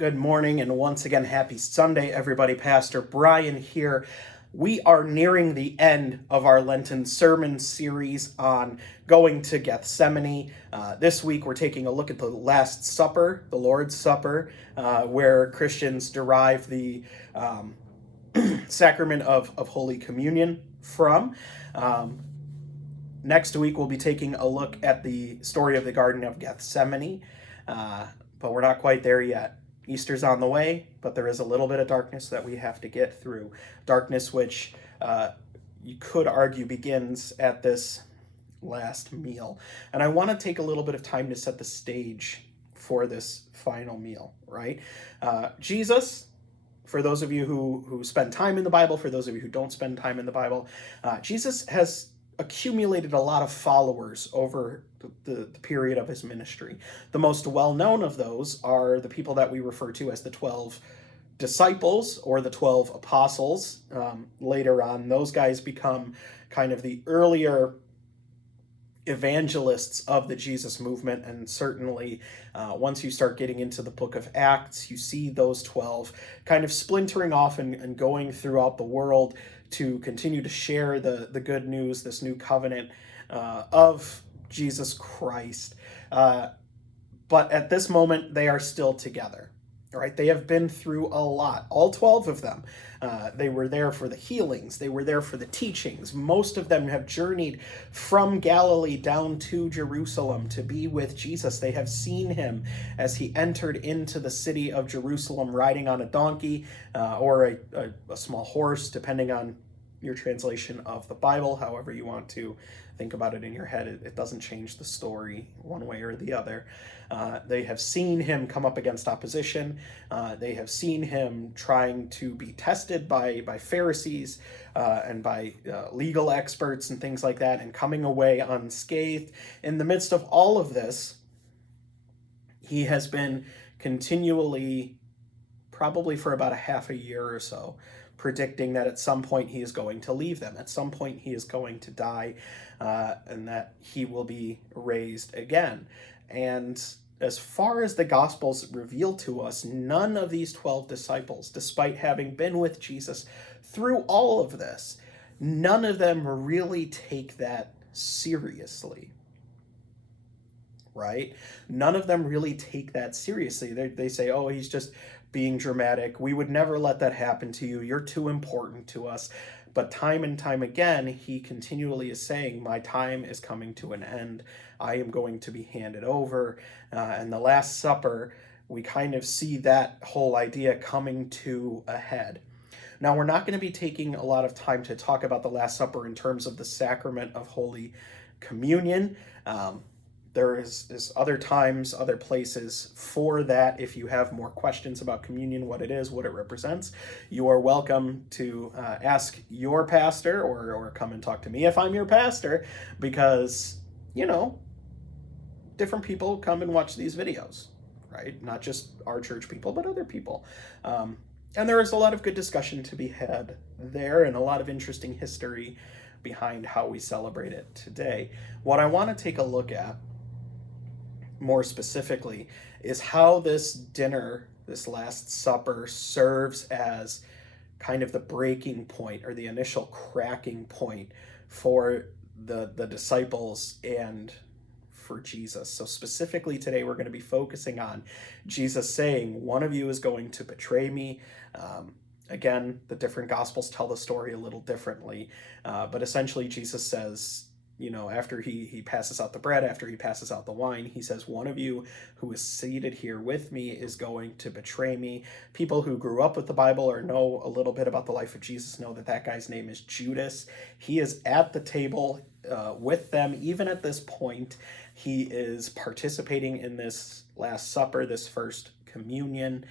Good morning, and once again, happy Sunday, everybody. Pastor Bryan here. We are nearing the end of our Lenten sermon series on going to Gethsemane. This week, we're taking a look at the Last Supper, the Lord's Supper, where Christians derive the sacrament of Holy Communion from. Next week, we'll be taking a look at the story of the Garden of Gethsemane, but we're not quite there yet. Easter's on the way, but there is a little bit of darkness that we have to get through. Darkness which you could argue begins at this last meal. And I want to take a little bit of time to set the stage for this final meal, right? Jesus, for those of you who spend time in the Bible, for those of you who don't spend time in the Bible, Jesus has accumulated a lot of followers over the period of his ministry. The most well-known of those are the people that we refer to as the 12 disciples or the 12 apostles. Later on, those guys become kind of the earlier evangelists of the Jesus movement, and certainly once you start getting into the book of Acts, you see those 12 kind of splintering off and going throughout the world to continue to share the good news, this new covenant of Jesus Christ. But at this moment, they are still together. All right, they have been through a lot, all 12 of them. They were there for the healings. They were there for the teachings. Most of them have journeyed from Galilee down to Jerusalem to be with Jesus. They have seen him as he entered into the city of Jerusalem riding on a donkey or a small horse, depending on your translation of the Bible, however you want to think about it in your head. It doesn't change the story one way or the other. They have seen him come up against opposition. They have seen him trying to be tested by Pharisees and by legal experts and things like that, and coming away unscathed. In the midst of all of this, he has been continually, probably for about a half a year or so, predicting that at some point he is going to leave them. At some point he is going to die, and that he will be raised again. And as far as the Gospels reveal to us, none of these 12 disciples, despite having been with Jesus through all of this, none of them really take that seriously. Right? None of them really take that seriously. They say, oh, he's just being dramatic. We would never let that happen to you. You're too important to us. But time and time again, he continually is saying, my time is coming to an end. I am going to be handed over. And the Last Supper, we kind of see that whole idea coming to a head. Now, we're not going to be taking a lot of time to talk about the Last Supper in terms of the sacrament of Holy Communion. There is other times, other places for that. If you have more questions about communion, what it is, what it represents, you are welcome to ask your pastor or come and talk to me if I'm your pastor, because, different people come and watch these videos, right? Not just our church people, but other people. And there is a lot of good discussion to be had there, and a lot of interesting history behind how we celebrate it today. What I want to take a look at more specifically is how this dinner, this Last Supper, serves as kind of the breaking point or the initial cracking point for the disciples and for Jesus. So specifically today, we're going to be focusing on Jesus saying, one of you is going to betray me. Again, the different Gospels tell the story a little differently, but essentially Jesus says, after he passes out the bread, after he passes out the wine, he says, one of you who is seated here with me is going to betray me. People who grew up with the Bible or know a little bit about the life of Jesus know that guy's name is Judas. He is at the table with them. Even at this point, he is participating in this Last Supper, this first communion.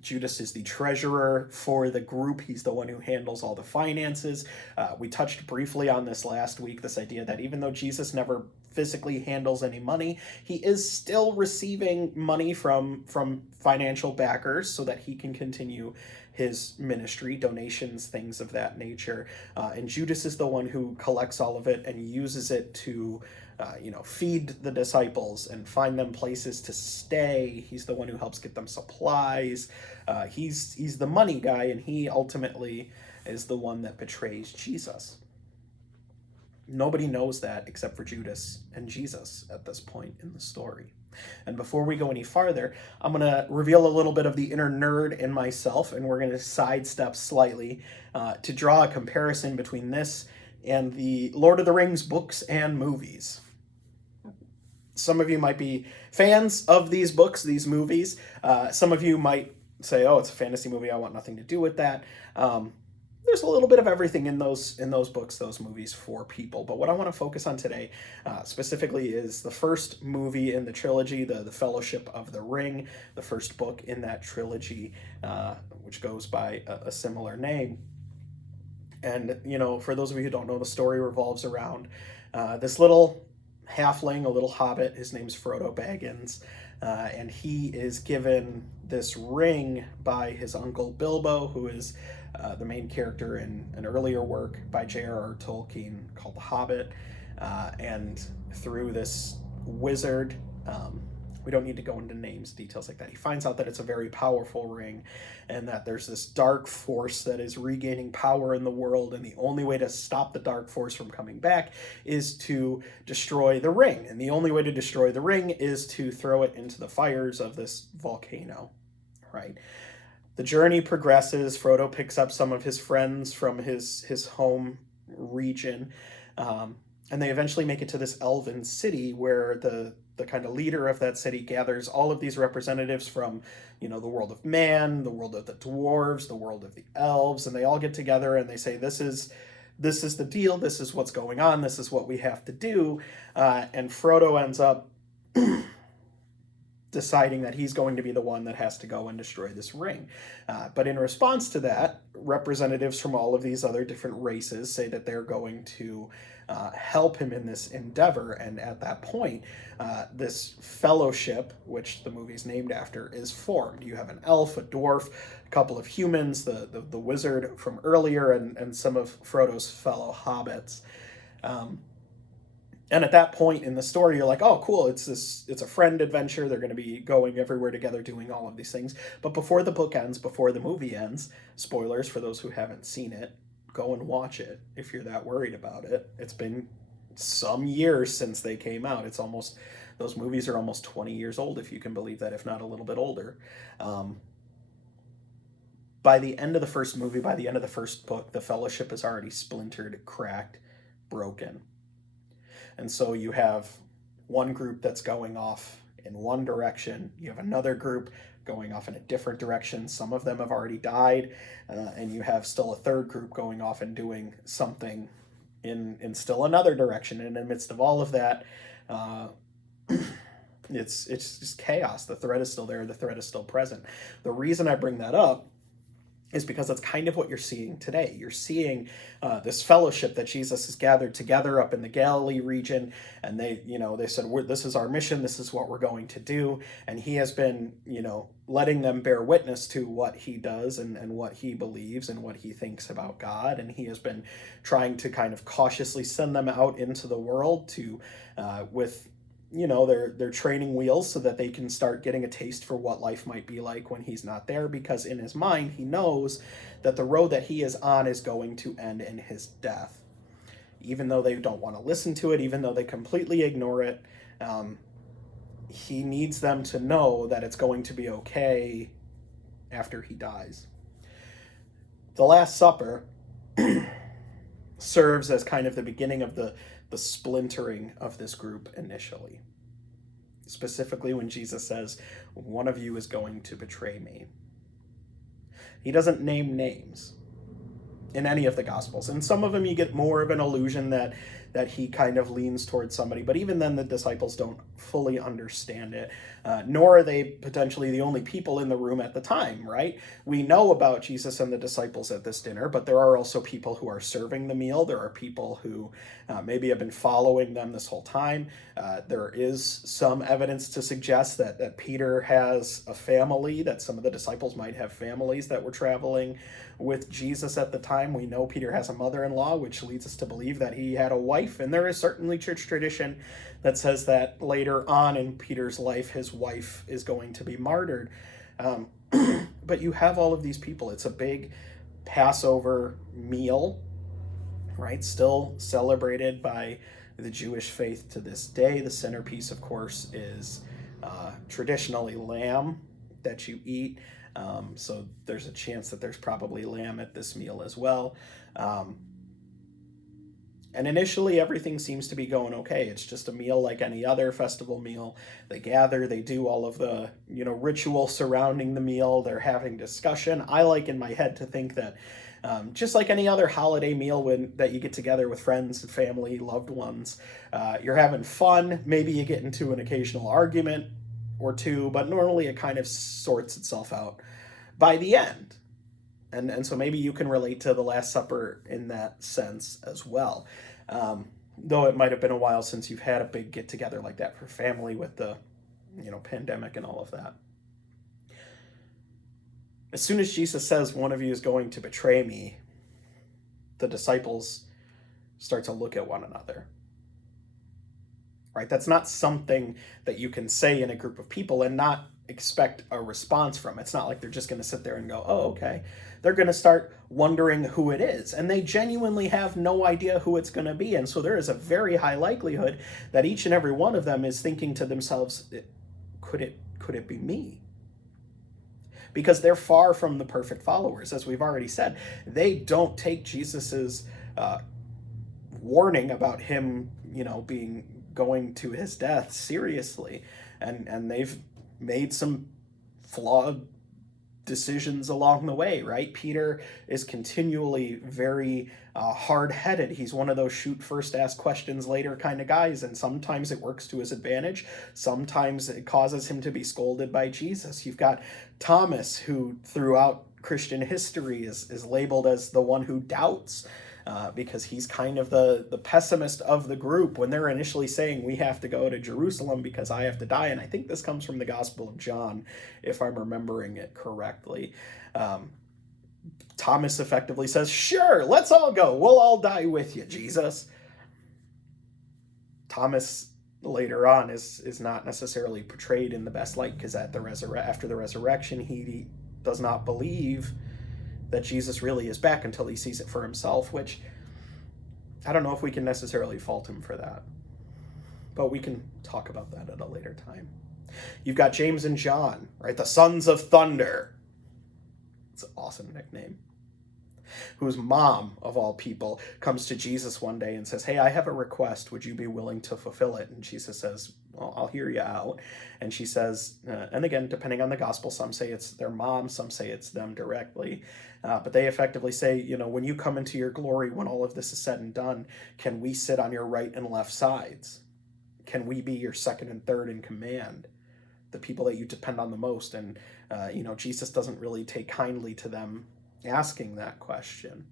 Judas is the treasurer for the group. He's the one who handles all the finances. We touched briefly on this last week, this idea that even though Jesus never physically handles any money. He is still receiving money from financial backers so that he can continue his ministry, donations, things of that nature. And Judas is the one who collects all of it and uses it to feed the disciples and find them places to stay. He's the one who helps get them supplies. He's the money guy, and he ultimately is the one that betrays Jesus. Nobody knows that except for Judas and Jesus at this point in the story. And before we go any farther, I'm going to reveal a little bit of the inner nerd in myself, and we're going to sidestep slightly to draw a comparison between this and the Lord of the Rings books and movies. Some of you might be fans of these books, these movies. Some of you might say, oh, it's a fantasy movie, I want nothing to do with that. There's a little bit of everything in those books, those movies for people. But what I want to focus on today specifically is the first movie in the trilogy, the Fellowship of the Ring, the first book in that trilogy, which goes by a similar name. And, for those of you who don't know, the story revolves around this little halfling, a little hobbit. His name's Frodo Baggins. And he is given this ring by his uncle Bilbo, who is the main character in an earlier work by J.R.R. Tolkien called The Hobbit. And through this wizard, we don't need to go into names, details like that. He finds out that it's a very powerful ring and that there's this dark force that is regaining power in the world. And the only way to stop the dark force from coming back is to destroy the ring. And the only way to destroy the ring is to throw it into the fires of this volcano, right? The journey progresses. Frodo picks up some of his friends from his home region. And they eventually make it to this elven city where the kind of leader of that city gathers all of these representatives from, the world of man, the world of the dwarves, the world of the elves, and they all get together and they say, this is the deal, this is what's going on, this is what we have to do. And Frodo ends up deciding that he's going to be the one that has to go and destroy this ring. But in response to that, representatives from all of these other different races say that they're going to help him in this endeavor. And at that point, this fellowship, which the movie's named after, is formed. You have an elf, a dwarf, a couple of humans, the wizard from earlier, and some of Frodo's fellow hobbits. And at that point in the story, you're like, oh, cool, it's a friend adventure. They're going to be going everywhere together, doing all of these things. But before the book ends, before the movie ends, spoilers for those who haven't seen it, go and watch it if you're that worried about it. It's been some years since they came out. Those movies are almost 20 years old, if you can believe that, if not a little bit older. By the end of the first movie, by the end of the first book, the Fellowship is already splintered, cracked, broken. And so you have one group that's going off in one direction. You have another group going off in a different direction. Some of them have already died. And you have still a third group going off and doing something in still another direction. And in the midst of all of that, it's just chaos. The threat is still there. The threat is still present. The reason I bring that up is because that's kind of what you're seeing today. You're seeing this fellowship that Jesus has gathered together up in the Galilee region, and they said, this is our mission, this is what we're going to do, and he has been, letting them bear witness to what he does and what he believes and what he thinks about God, and he has been trying to kind of cautiously send them out into the world to, with their training wheels so that they can start getting a taste for what life might be like when he's not there, because in his mind, he knows that the road that he is on is going to end in his death. Even though they don't want to listen to it, even though they completely ignore it, he needs them to know that it's going to be okay after he dies. The Last Supper serves as kind of the beginning of the splintering of this group initially. Specifically when Jesus says, one of you is going to betray me. He doesn't name names in any of the Gospels. And some of them you get more of an illusion that that he kind of leans towards somebody. But even then, the disciples don't fully understand it, nor are they potentially the only people in the room at the time, right? We know about Jesus and the disciples at this dinner, but there are also people who are serving the meal. There are people who maybe have been following them this whole time. There is some evidence to suggest that Peter has a family, that some of the disciples might have families that were traveling with Jesus at the time. We know Peter has a mother-in-law, which leads us to believe that he had a wife, and there is certainly church tradition that says that later on in Peter's life, his wife is going to be martyred. But you have all of these people. It's a big Passover meal, right? Still celebrated by the Jewish faith to this day. The centerpiece, of course, is traditionally lamb that you eat. So there's a chance that there's probably lamb at this meal as well. And initially, everything seems to be going okay. It's just a meal like any other festival meal. They gather, they do all of the, ritual surrounding the meal. They're having discussion. I like in my head to think that just like any other holiday meal that you get together with friends and family, loved ones, you're having fun. Maybe you get into an occasional argument or two, but normally it kind of sorts itself out by the end. And so maybe you can relate to the Last Supper in that sense as well. Though it might have been a while since you've had a big get together like that for family with the, pandemic and all of that. As soon as Jesus says one of you is going to betray me, the disciples start to look at one another. Right? That's not something that you can say in a group of people and not expect a response from. It's not like they're just going to sit there and go, oh, okay. They're going to start wondering who it is. And they genuinely have no idea who it's going to be. And so there is a very high likelihood that each and every one of them is thinking to themselves, could it be me? Because they're far from the perfect followers. As we've already said, they don't take Jesus's warning about him, going to his death seriously. And they've made some flawed decisions along the way, right? Peter is continually very hard-headed. He's one of those shoot first, ask questions later kind of guys, and sometimes it works to his advantage. Sometimes it causes him to be scolded by Jesus. You've got Thomas, who throughout Christian history is labeled as the one who doubts, because he's kind of the pessimist of the group when they're initially saying we have to go to Jerusalem because I have to die. And I think this comes from the Gospel of John, if I'm remembering it correctly. Thomas effectively says, sure, let's all go. We'll all die with you, Jesus. Thomas later on is not necessarily portrayed in the best light, because after the resurrection, he does not believe that Jesus really is back until he sees it for himself, which I don't know if we can necessarily fault him for that. But we can talk about that at a later time. You've got James and John, right? The Sons of Thunder. It's an awesome nickname. Whose mom, of all people, comes to Jesus one day and says, hey, I have a request. Would you be willing to fulfill it? And Jesus says, well, I'll hear you out. And she says, and again, depending on the gospel, some say it's their mom, some say it's them directly. But they effectively say, when you come into your glory, when all of this is said and done, can we sit on your right and left sides? Can we be your second and third in command? The people that you depend on the most. And, Jesus doesn't really take kindly to them asking that question.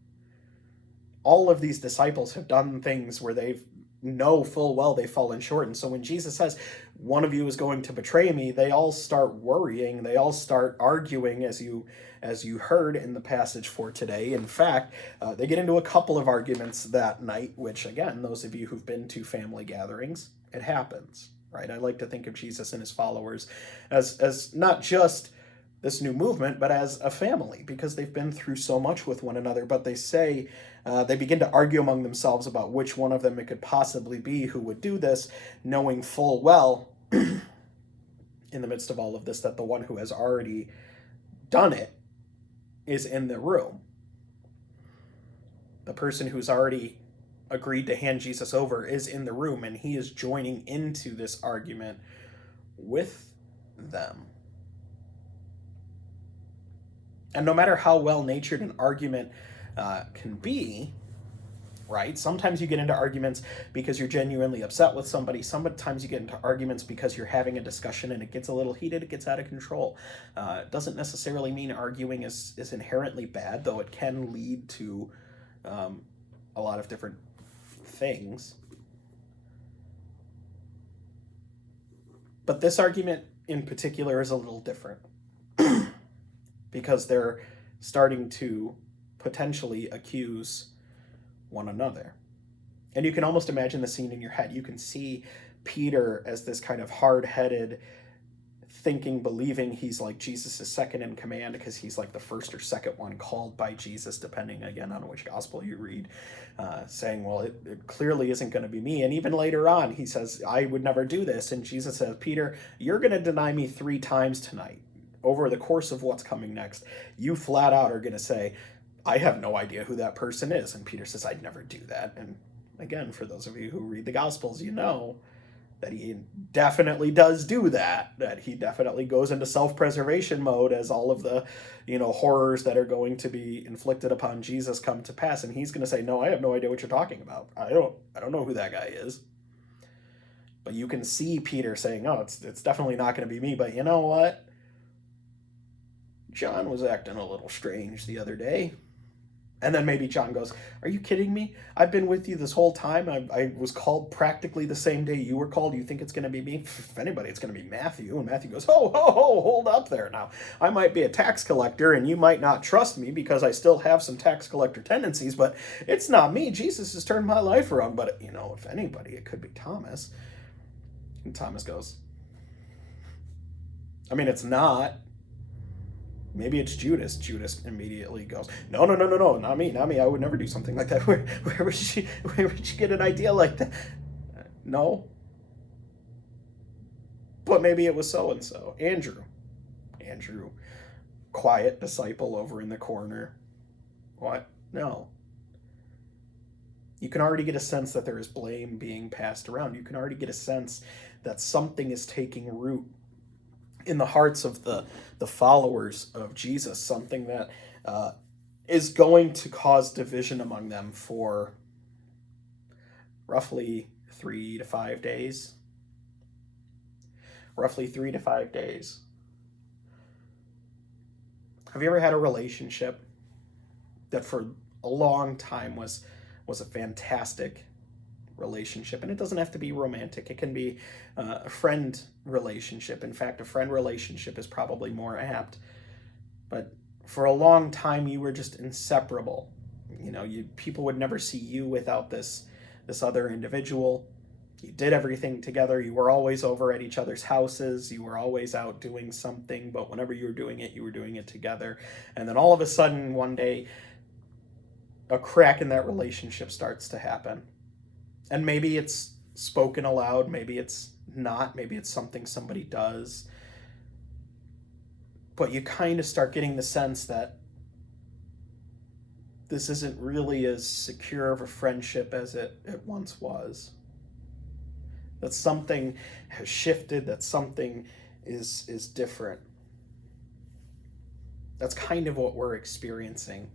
All of these disciples have done things where they know full well they've fallen short. And so when Jesus says, one of you is going to betray me, they all start worrying. They all start arguing, as you heard in the passage for today. In fact, they get into a couple of arguments that night, which, again, those of you who've been to family gatherings, it happens, right? I like to think of Jesus and his followers as not just this new movement, but as a family, because they've been through so much with one another. But they say, they begin to argue among themselves about which one of them it could possibly be who would do this, knowing full well, in the midst of all of this, that the one who has already done it is in the room. The person who's already agreed to hand Jesus over is in the room, and he is joining into this argument with them. And no matter how well-natured an argument can be, right? Sometimes you get into arguments because you're genuinely upset with somebody. Sometimes you get into arguments because you're having a discussion and it gets a little heated, it gets out of control. It doesn't necessarily mean arguing is inherently bad, though it can lead to a lot of different things. But this argument in particular is a little different because they're starting to potentially accuse one another. And you can almost imagine the scene in your head. You can see Peter as this kind of hard-headed, thinking, believing he's like Jesus' second in command because he's like the first or second one called by Jesus, depending again on which gospel you read, saying, well, it clearly isn't going to be me. And even later on, he says, I would never do this. And Jesus says, Peter, you're going to deny me 3 times tonight. Over the course of what's coming next, you flat out are going to say, I have no idea who that person is. And Peter says, I'd never do that. And again, for those of you who read the Gospels, you know that he definitely does do that he definitely goes into self-preservation mode as all of the, horrors that are going to be inflicted upon Jesus come to pass. And he's going to say, no, I have no idea what you're talking about. I don't know who that guy is. But you can see Peter saying, oh, it's definitely not going to be me. But you know what? John was acting a little strange the other day. And then maybe John goes, are you kidding me? I've been with you this whole time. I was called practically the same day you were called. You think it's going to be me? If anybody, it's going to be Matthew. And Matthew goes, ho, ho, ho, hold up there now. I might be a tax collector and you might not trust me because I still have some tax collector tendencies, but it's not me. Jesus has turned my life around. But, if anybody, it could be Thomas. And Thomas goes, it's not. Maybe it's Judas. Judas immediately goes, no, not me. I would never do something like that. Where would she get an idea like that? No. But maybe it was so-and-so. Andrew, quiet disciple over in the corner. What? No. You can already get a sense that there is blame being passed around. You can already get a sense that something is taking root in the hearts of the followers of Jesus, something that is going to cause division among them for roughly 3 to 5 days. Roughly 3 to 5 days. Have you ever had a relationship that for a long time was a fantastic relationship? And it doesn't have to be romantic. It can be a friend relationship. In fact, a friend relationship is probably more apt. But for a long time, you were just inseparable. People would never see you without this other individual. You did everything together. You were always over at each other's houses. You were always out doing something. But whenever you were doing it together. And then all of a sudden, one day, a crack in that relationship starts to happen. And maybe it's spoken aloud, maybe it's not, maybe it's something somebody does. But you kind of start getting the sense that this isn't really as secure of a friendship as it once was. That something has shifted, that something is different. That's kind of what we're experiencing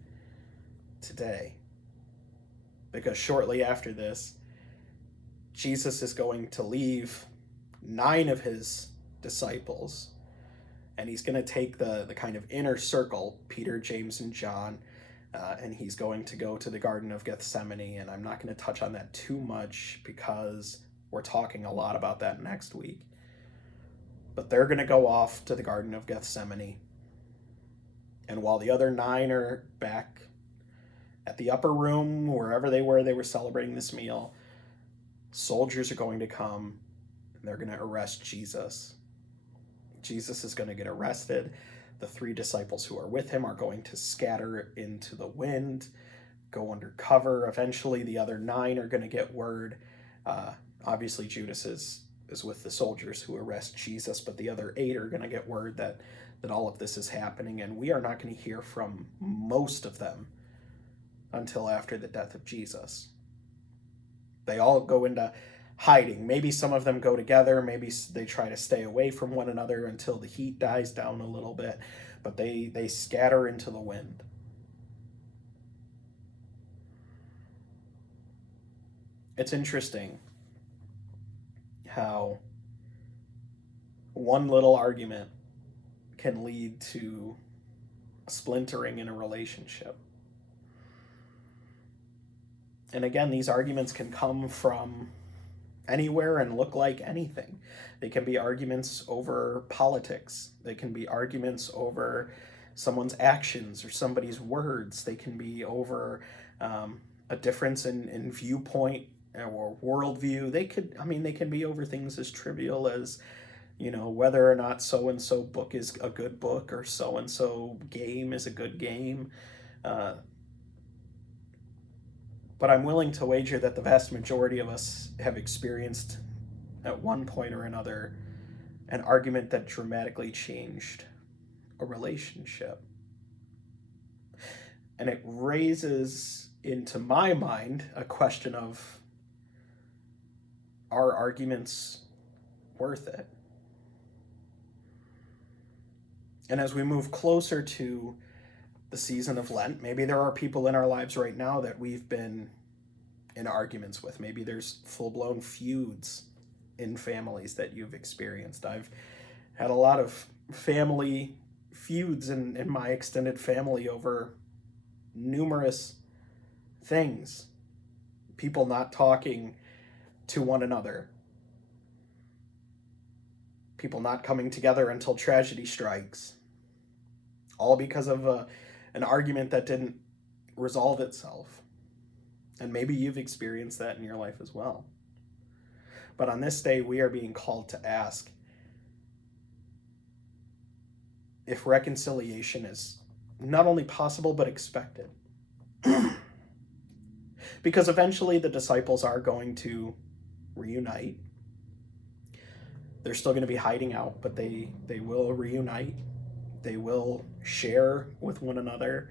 today. Because shortly after this, Jesus is going to leave 9 of his disciples, and he's going to take the kind of inner circle, Peter, James, and John, and he's going to go to the Garden of Gethsemane. And I'm not going to touch on that too much because we're talking a lot about that next week. But they're going to go off to the Garden of Gethsemane. And while the other 9 are back at the upper room, wherever they were celebrating this meal, soldiers are going to come and they're going to arrest Jesus. Jesus is going to get arrested. The 3 disciples who are with him are going to scatter into the wind, go under cover. Eventually, the other 9 are going to get word. Obviously, Judas is with the soldiers who arrest Jesus, but the other 8 are going to get word that all of this is happening, and we are not going to hear from most of them until after the death of Jesus. They all go into hiding. Maybe some of them go together. Maybe they try to stay away from one another until the heat dies down a little bit. But they scatter into the wind. It's interesting how one little argument can lead to splintering in a relationship. And again, these arguments can come from anywhere and look like anything. They can be arguments over politics. They can be arguments over someone's actions or somebody's words. They can be over a difference in viewpoint or worldview. They can be over things as trivial as, whether or not so and so book is a good book or so and so game is a good game. But I'm willing to wager that the vast majority of us have experienced at one point or another an argument that dramatically changed a relationship. And it raises into my mind a question of, are arguments worth it? And as we move closer to the season of Lent, maybe there are people in our lives right now that we've been in arguments with. Maybe there's full-blown feuds in families that you've experienced. I've had a lot of family feuds in my extended family over numerous things. People not talking to one another. People not coming together until tragedy strikes. All because of an argument that didn't resolve itself. And maybe you've experienced that in your life as well. But on this day, we are being called to ask if reconciliation is not only possible, but expected. Because eventually the disciples are going to reunite. They're still going to be hiding out, but they will reunite. They will share with one another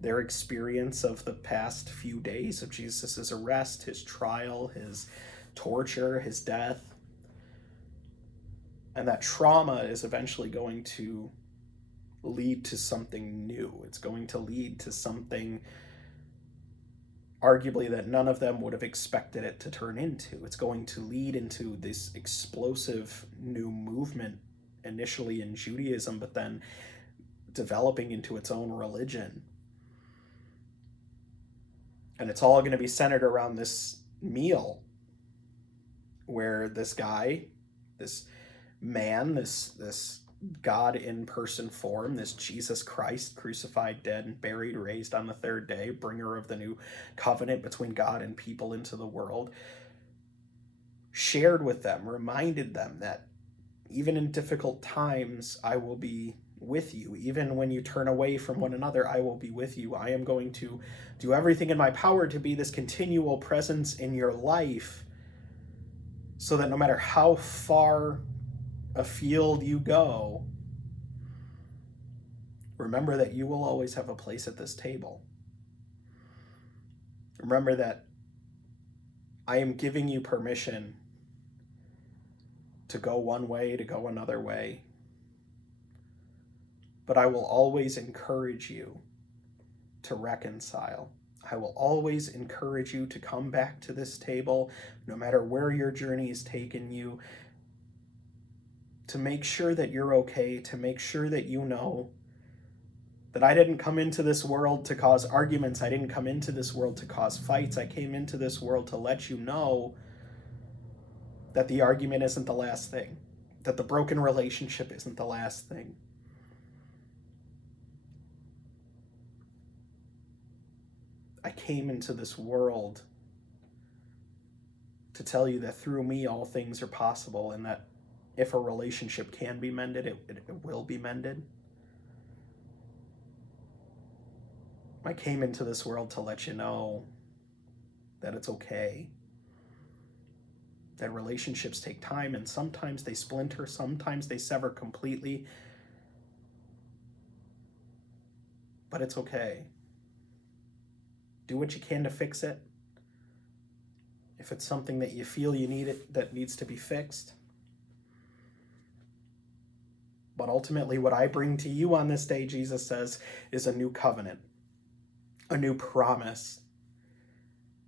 their experience of the past few days of Jesus' arrest, his trial, his torture, his death. And that trauma is eventually going to lead to something new. It's going to lead to something arguably that none of them would have expected it to turn into. It's going to lead into this explosive new movement, initially in Judaism, but then developing into its own religion. And it's all going to be centered around this meal where this guy, this man, this God in person form, this Jesus Christ, crucified, dead, and buried, raised on the third day, bringer of the new covenant between God and people into the world, shared with them, reminded them that even in difficult times, I will be with you. Even when you turn away from one another, I will be with you. I am going to do everything in my power to be this continual presence in your life so that no matter how far afield you go, remember that you will always have a place at this table. Remember that I am giving you permission to go one way, to go another way. But I will always encourage you to reconcile. I will always encourage you to come back to this table, no matter where your journey has taken you, to make sure that you're okay, to make sure that you know that I didn't come into this world to cause arguments. I didn't come into this world to cause fights. I came into this world to let you know that the argument isn't the last thing, that the broken relationship isn't the last thing. I came into this world to tell you that through me all things are possible, and that if a relationship can be mended, it will be mended. I came into this world to let you know that it's okay. That relationships take time, and sometimes they splinter, sometimes they sever completely. But it's okay. Do what you can to fix it. If it's something that you feel you need it, that needs to be fixed. But ultimately, what I bring to you on this day, Jesus says, is a new covenant, a new promise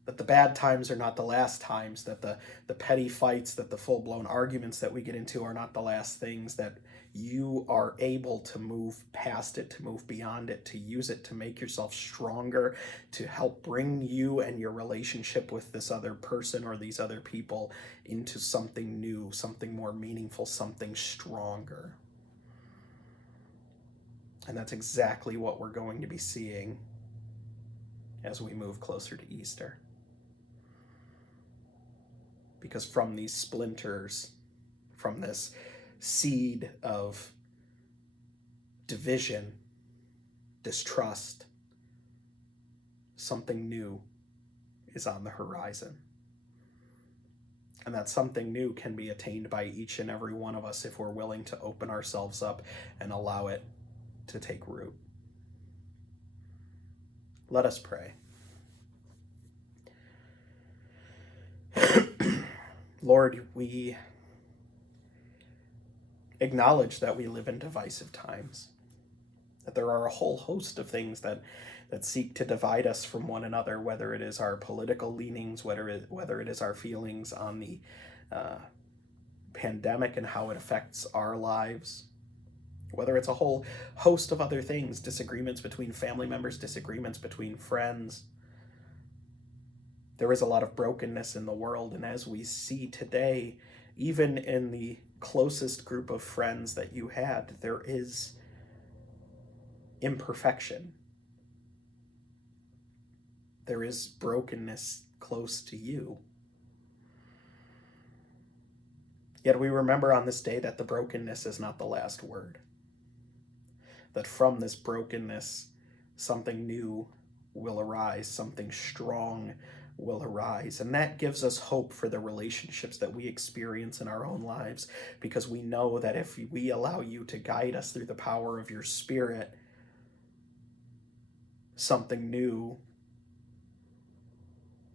that the bad times are not the last times, that the petty fights, that the full-blown arguments that we get into are not the last things, that you are able to move past it, to move beyond it, to use it to make yourself stronger, to help bring you and your relationship with this other person or these other people into something new, something more meaningful, something stronger. And that's exactly what we're going to be seeing as we move closer to Easter. Because from these splinters, from this seed of division, distrust, something new is on the horizon. And that something new can be attained by each and every one of us if we're willing to open ourselves up and allow it to take root. Let us pray. Lord, we acknowledge that we live in divisive times, that there are a whole host of things that seek to divide us from one another, whether it is our political leanings, whether it is our feelings on the pandemic and how it affects our lives, whether it's a whole host of other things, disagreements between family members, disagreements between friends. There is a lot of brokenness in the world, and as we see today, even in the closest group of friends that you had, there is imperfection. There is brokenness close to you. Yet we remember on this day that the brokenness is not the last word. That from this brokenness, something new will arise, something strong will arise. And that gives us hope for the relationships that we experience in our own lives, because we know that if we allow you to guide us through the power of your Spirit, something new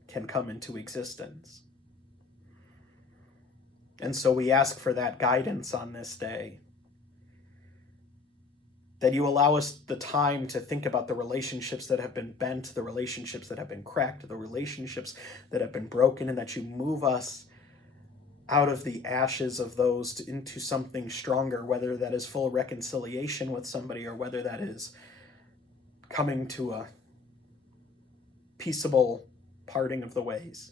can come into existence. And so we ask for that guidance on this day, that you allow us the time to think about the relationships that have been bent, the relationships that have been cracked, the relationships that have been broken, and that you move us out of the ashes of those into something stronger, whether that is full reconciliation with somebody or whether that is coming to a peaceable parting of the ways.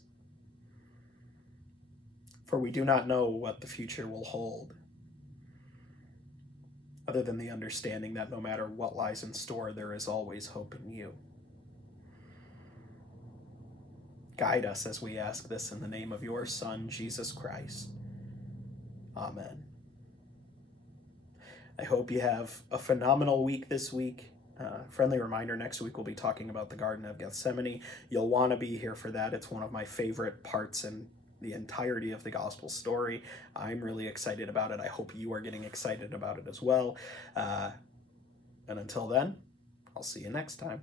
For we do not know what the future will hold, other than the understanding that no matter what lies in store, there is always hope in you. Guide us as we ask this in the name of your Son, Jesus Christ. Amen. I hope you have a phenomenal week this week. Friendly reminder, next week we'll be talking about the Garden of Gethsemane. You'll want to be here for that. It's one of my favorite parts in the entirety of the gospel story. I'm really excited about it. I hope you are getting excited about it as well. And until then, I'll see you next time.